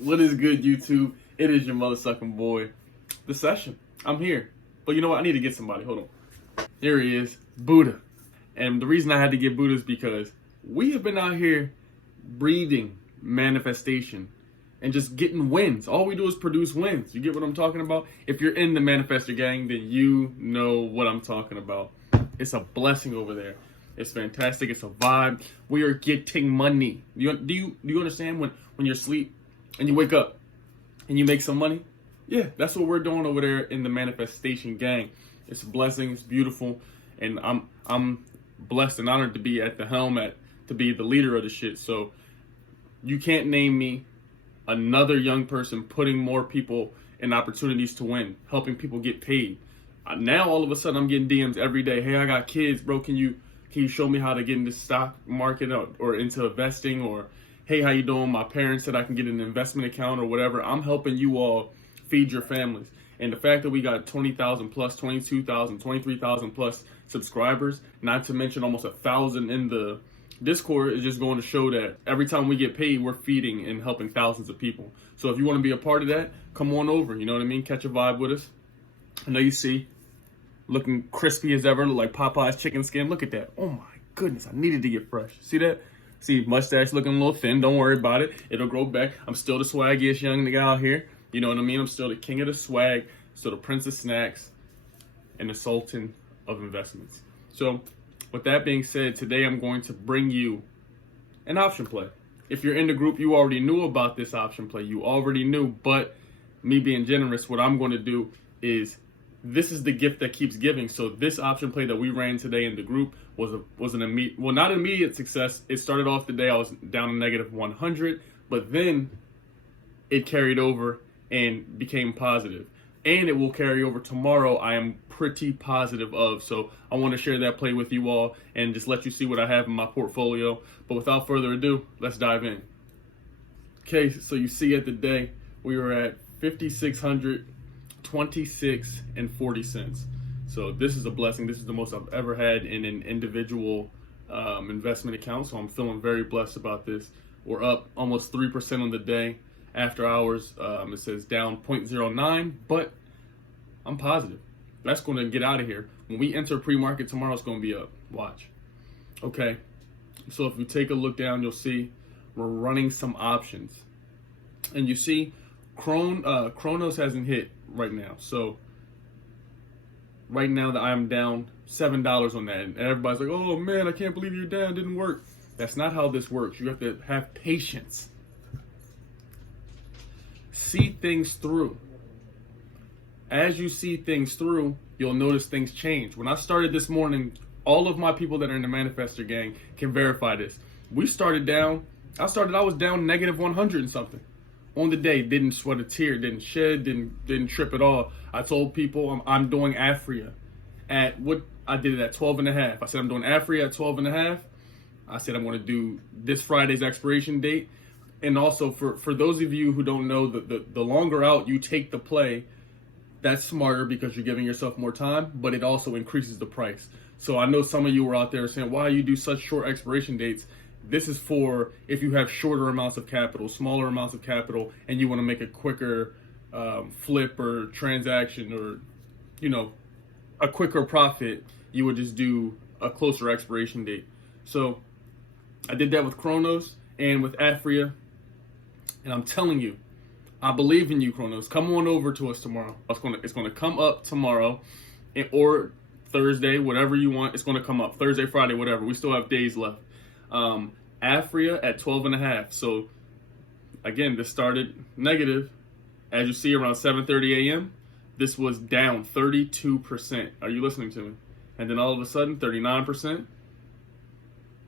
What is good, YouTube? It is your mother sucking boy, The Session. I'm here. But you know what? I need to get somebody. Hold on. Here he is, Buddha. And the reason I had to get Buddha is because we have been out here breathing manifestation and just getting wins. All we do is produce wins. You get what I'm talking about? If you're in the Manifestor gang, then you know what I'm talking about. It's a blessing over there. It's fantastic. It's a vibe. We are getting money. Do you understand when you're asleep and you wake up and you make some money? Yeah, that's what we're doing over there in the Manifestation gang. It's a blessing. It's beautiful, and I'm blessed and honored to be at the helm, to be the leader of the shit. So you can't name me another young person putting more people in opportunities to win, helping people get paid. Now all of a sudden I'm getting DMs every day. Hey, I got kids, bro. Can you show me how to get into stock market or into investing? Or hey, how you doing? My parents said I can get an investment account or whatever. I'm helping you all feed your families. And the fact that we got 20,000 plus, 22,000, 23,000 plus subscribers, not to mention almost 1,000 in the Discord, is just going to show that every time we get paid, we're feeding and helping thousands of people. So if you want to be a part of that, come on over. You know what I mean? Catch a vibe with us. I know you see, looking crispy as ever, like Popeye's chicken skin. Look at that. Oh my goodness, I needed to get fresh. See that? See, mustache looking a little thin. Don't worry about it. It'll grow back. I'm still the swaggiest young nigga out here. You know what I mean? I'm still the king of the swag, still the prince of snacks, and the sultan of investments. So with that being said, today I'm going to bring you an option play. If you're in the group, you already knew about this option play. You already knew, but me being generous, what I'm going to do is, this is the gift that keeps giving. So this option play that we ran today in the group was an immediate, well, not an immediate success. It started off the day I was down to negative 100, but then it carried over and became positive. And it will carry over tomorrow, I am pretty positive of. So I want to share that play with you all and just let you see what I have in my portfolio. But without further ado, let's dive in. Okay, so you see at the day, we were at 5,626 and 40 cents. So this is a blessing. This is the most I've ever had in an individual investment account. So I'm feeling very blessed about this. We're up almost 3% on the day. After hours, it says down 0.09, but I'm positive. That's going to get out of here. When we enter pre-market tomorrow, it's going to be up. Watch. Okay. So if you take a look down, you'll see we're running some options. And you see Chronos hasn't hit right now. So right now that I'm down $7 on that. And everybody's like, oh man, I can't believe you're down. It didn't work. That's not how this works. You have to have patience. See things through. As you see things through, you'll notice things change. When I started this morning, all of my people that are in the Manifestor gang can verify this. We started down. I was down negative 100 and something on the day. Didn't sweat a tear. Didn't shed. Didn't trip at all. I told people I'm doing Afria at what I did it at 12.5. I said I'm doing Afria at 12.5. I said I'm going to do this Friday's expiration date. And also, for those of you who don't know, the longer out you take the play, that's smarter because you're giving yourself more time, but it also increases the price. So I know some of you were out there saying, why you do such short expiration dates? This is for if you have shorter amounts of capital, smaller amounts of capital, and you want to make a quicker flip or transaction or, a quicker profit, you would just do a closer expiration date. So I did that with Chronos and with Afria. And I'm telling you, I believe in you, Chronos. Come on over to us tomorrow. It's gonna come up tomorrow, or Thursday, whatever you want. It's gonna come up Thursday, Friday, whatever. We still have days left. Afria at 12.5. So again, this started negative. As you see, around 7:30 a.m., this was down 32%. Are you listening to me? And then all of a sudden, 39%.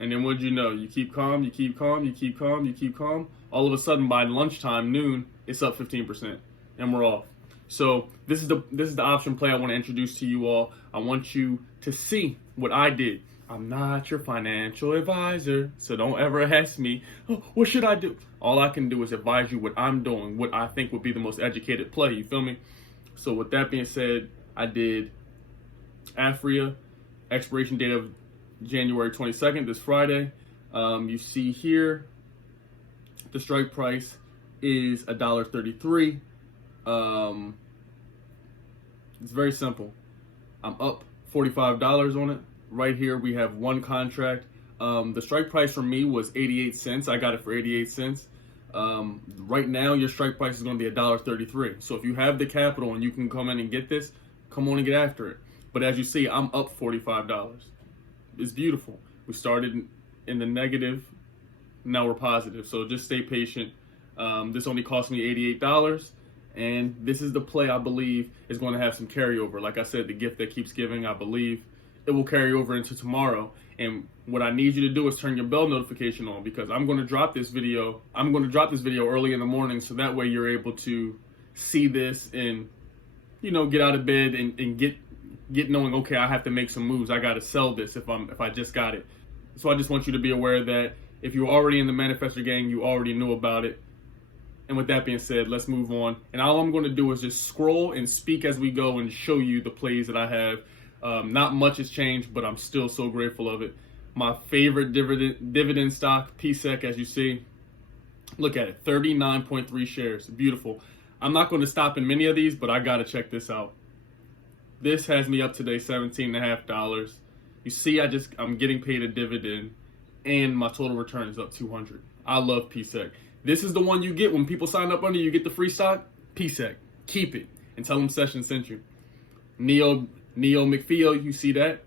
And then what'd you know? You keep calm, you keep calm, you keep calm, you keep calm. All of a sudden, by lunchtime, noon, it's up 15%, and we're off. So this is the option play I want to introduce to you all. I want you to see what I did. I'm not your financial advisor, so don't ever ask me, oh, what should I do? All I can do is advise you what I'm doing, what I think would be the most educated play. You feel me? So with that being said, I did Afria, expiration date of January 22nd, this Friday. You see here the strike price is $1.33. It's very simple. I'm up $45 on it. Right here we have one contract. The strike price for me was 88 cents. I got it for 88 cents. Right now your strike price is going to be $1.33. So if you have the capital and you can come in and get this, come on and get after it. But as you see, I'm up $45. It's beautiful. We started in the negative, now we're positive. So just stay patient. This only cost me $88. And this is the play I believe is going to have some carryover. Like I said, the gift that keeps giving, I believe it will carry over into tomorrow. And what I need you to do is turn your bell notification on, because I'm going to drop this video. I'm going to drop this video early in the morning, so that way you're able to see this and, you know, get out of bed and get knowing, okay, I have to make some moves. I got to sell this if I just got it. So I just want you to be aware that if you're already in the Manifestor gang, you already knew about it. And with that being said, let's move on. And all I'm going to do is just scroll and speak as we go and show you the plays that I have. Not much has changed, but I'm still so grateful of it. My favorite dividend stock, PSEC, as you see. Look at it, 39.3 shares. Beautiful. I'm not going to stop in many of these, but I got to check this out. This has me up today, $17.50. You see, I'm getting paid a dividend, and my total return is up 200. I love PSEC. This is the one you get when people sign up under you. Get the free stock. PSEC. Keep it and tell them Session sent you. Neo McPhee, you see that?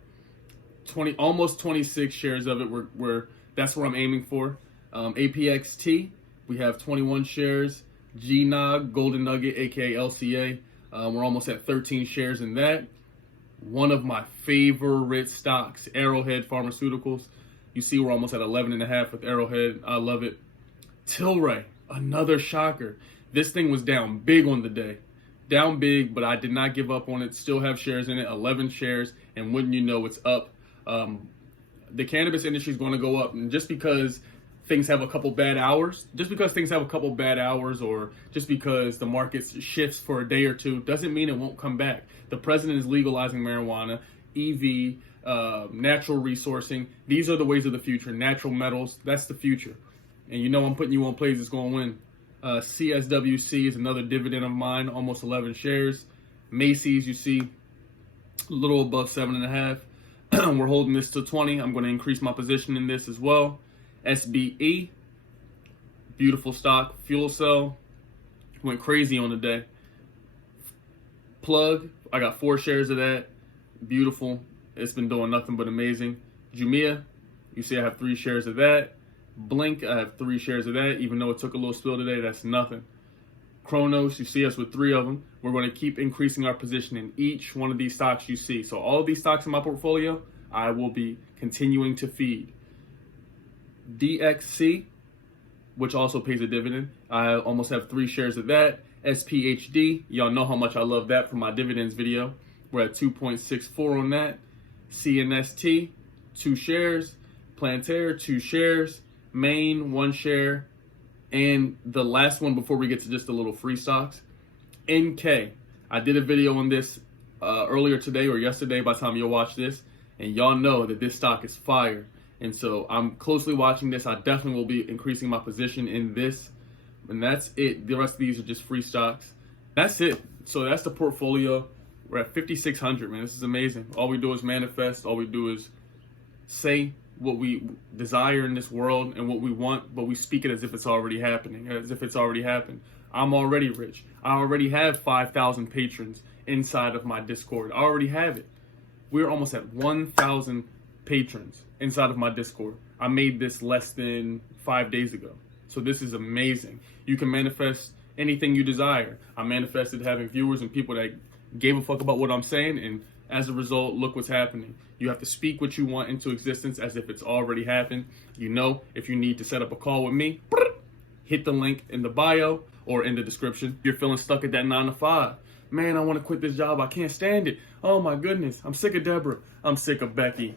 Almost 26 shares of it. That's where I'm aiming for. APXT, we have 21 shares. GNOG, Golden Nugget, aka LCA. We're almost at 13 shares in that. One of my favorite stocks, Arrowhead Pharmaceuticals. You see, we're almost at 11.5 with Arrowhead. I love it. Tilray, another shocker. This thing was down big on the day. Down big, but I did not give up on it. Still have shares in it, 11 shares, and wouldn't you know, it's up. The cannabis industry is going to go up, and just because things have a couple bad hours, or just because the market shifts for a day or two, doesn't mean it won't come back. The president is legalizing marijuana, EV, natural resourcing. These are the ways of the future. Natural metals, that's the future. And you know I'm putting you on plays that's going to win. CSWC is another dividend of mine, almost 11 shares. Macy's, you see, a little above 7.5. We're holding this to 20. I'm going to increase my position in this as well. SBE, beautiful stock. Fuel Cell, went crazy on the day. Plug, I got 4 shares of that. Beautiful. It's been doing nothing but amazing. Jumia, you see I have 3 shares of that. Blink, I have 3 shares of that. Even though it took a little spill today, that's nothing. Kronos, you see us with 3 of them. We're going to keep increasing our position in each one of these stocks you see. So all of these stocks in my portfolio, I will be continuing to feed. DXC, which also pays a dividend. I almost have 3 shares of that. SPHD, y'all know how much I love that from my dividends video. We're at 2.64 on that. CNST, 2 shares. Plantair, 2 shares. Main, 1 share. And the last one before we get to just the little free stocks, NK. I did a video on this earlier today or yesterday by the time you'll watch this, and y'all know that this stock is fire. And so I'm closely watching this. I definitely will be increasing my position in this. And that's it. The rest of these are just free stocks. That's it. So that's the portfolio. We're at 5,600, man. This is amazing. All we do is manifest. All we do is say what we desire in this world and what we want, but we speak it as if it's already happening, as if it's already happened. I'm already rich. I already have 5,000 patrons inside of my Discord. I already have it. We're almost at 1,000 patrons inside of my Discord. I made this less than 5 days ago. So this is amazing. You can manifest anything you desire. I manifested having viewers and people that gave a fuck about what I'm saying, and as a result, look what's happening. You have to speak what you want into existence as if it's already happened. You know, if you need to set up a call with me, hit the link in the bio or in the description. If you're feeling stuck at that 9 to 5. Man, I want to quit this job. I can't stand it. Oh my goodness. I'm sick of Deborah. I'm sick of Becky.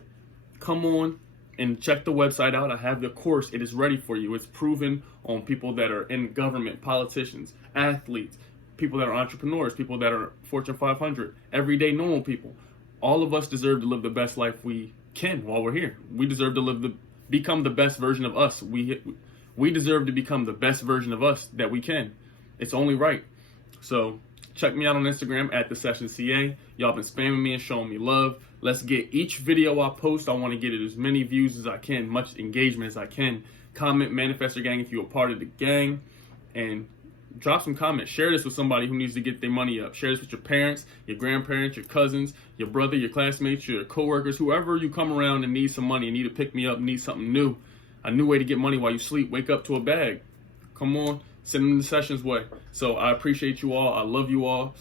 Come on and check the website out. I have the course. It is ready for you. It's proven on people that are in government, politicians, athletes, people that are entrepreneurs, people that are Fortune 500, everyday normal people. All of us deserve to live the best life we can while we're here. We deserve to become the best version of us. We We deserve to become the best version of us that we can. It's only right. So check me out on Instagram at @thesessionCA. Y'all been spamming me and showing me love. Let's get each video I post. I want to get it as many views as I can, much engagement as I can. Comment Manifestor Gang if you're a part of the gang, and drop some comments. Share this with somebody who needs to get their money up. Share this with your parents, your grandparents, your cousins, your brother, your classmates, your coworkers, whoever you come around and need some money, need to pick me up, need something new. A new way to get money while you sleep. Wake up to a bag. Come on, send them the sessions way. So I appreciate you all. I love you all.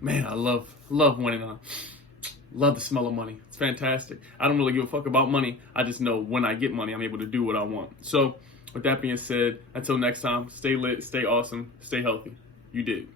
Man, I love winning. Love the smell of money. It's fantastic. I don't really give a fuck about money. I just know when I get money, I'm able to do what I want. So with that being said, until next time, stay lit, stay awesome, stay healthy. You did.